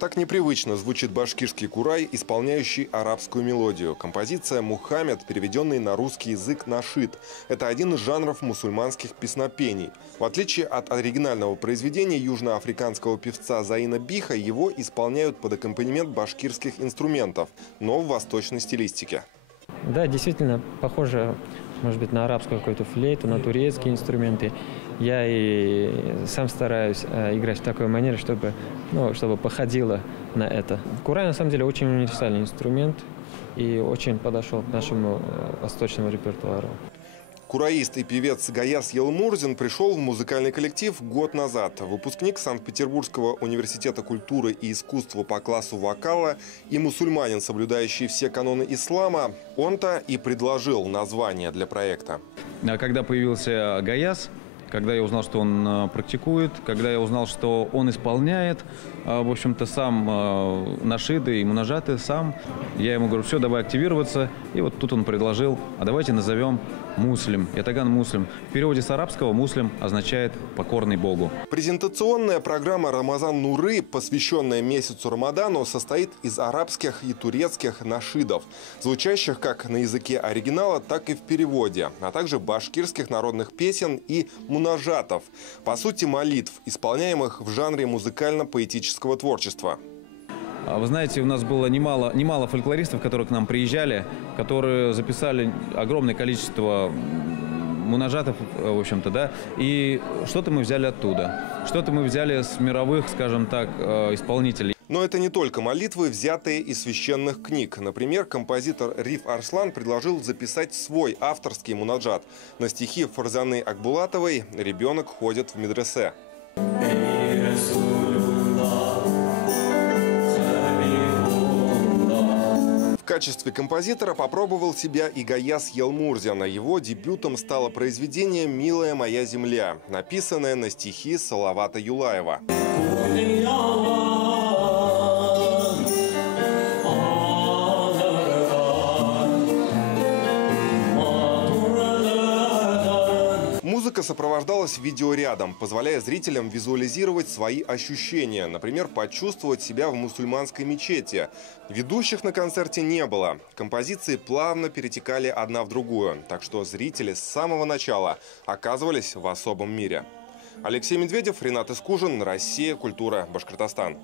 Так непривычно звучит башкирский курай, исполняющий арабскую мелодию. Композиция «Мухаммед», переведенный на русский язык «Нашид». Это один из жанров мусульманских песнопений. В отличие от оригинального произведения южноафриканского певца Заина Биха, его исполняют под аккомпанемент башкирских инструментов, но в восточной стилистике. Да, действительно, похоже, может быть, на арабскую какую-то флейту, на турецкие инструменты. Я и сам стараюсь играть в такой манере, чтобы походило на это. Курай, на самом деле, очень универсальный инструмент и очень подошел к нашему восточному репертуару. Кураист и певец Гаяс Елмурзин пришел в музыкальный коллектив год назад. Выпускник Санкт-Петербургского университета культуры и искусства по классу вокала и мусульманин, соблюдающий все каноны ислама, он-то и предложил название для проекта. Когда появился Гаяс, когда я узнал, что он практикует, когда я узнал, что он исполняет, в общем-то, сам нашиды и мунажаты сам, я ему говорю: все, давай активироваться. И вот тут он предложил: а давайте назовем муслим, ятаган муслим. В переводе с арабского муслим означает покорный Богу. Презентационная программа «Рамазан Нуры», посвященная месяцу Рамадану, состоит из арабских и турецких нашидов, звучащих как на языке оригинала, так и в переводе, а также башкирских народных песен и мунажатов, по сути молитв, исполняемых в жанре музыкально-поэтического творчества. Вы знаете, у нас было немало фольклористов, которые к нам приезжали, которые записали огромное количество мунажатов, в общем-то, да, и что-то мы взяли оттуда, что-то мы взяли с мировых, скажем так, исполнителей. Но это не только молитвы, взятые из священных книг. Например, композитор Риф Арслан предложил записать свой авторский мунаджат. На стихи Фарзаны Акбулатовой «Ребенок ходит в медресе». В качестве композитора попробовал себя и Гаяс Елмурзин. Его дебютом стало произведение «Милая моя земля», написанное на стихи Салавата Юлаева. Музыка сопровождалась видеорядом, позволяя зрителям визуализировать свои ощущения, например, почувствовать себя в мусульманской мечети. Ведущих на концерте не было. Композиции плавно перетекали одна в другую, так что зрители с самого начала оказывались в особом мире. Алексей Медведев, Ренат Искужин, Россия, культура, Башкортостан.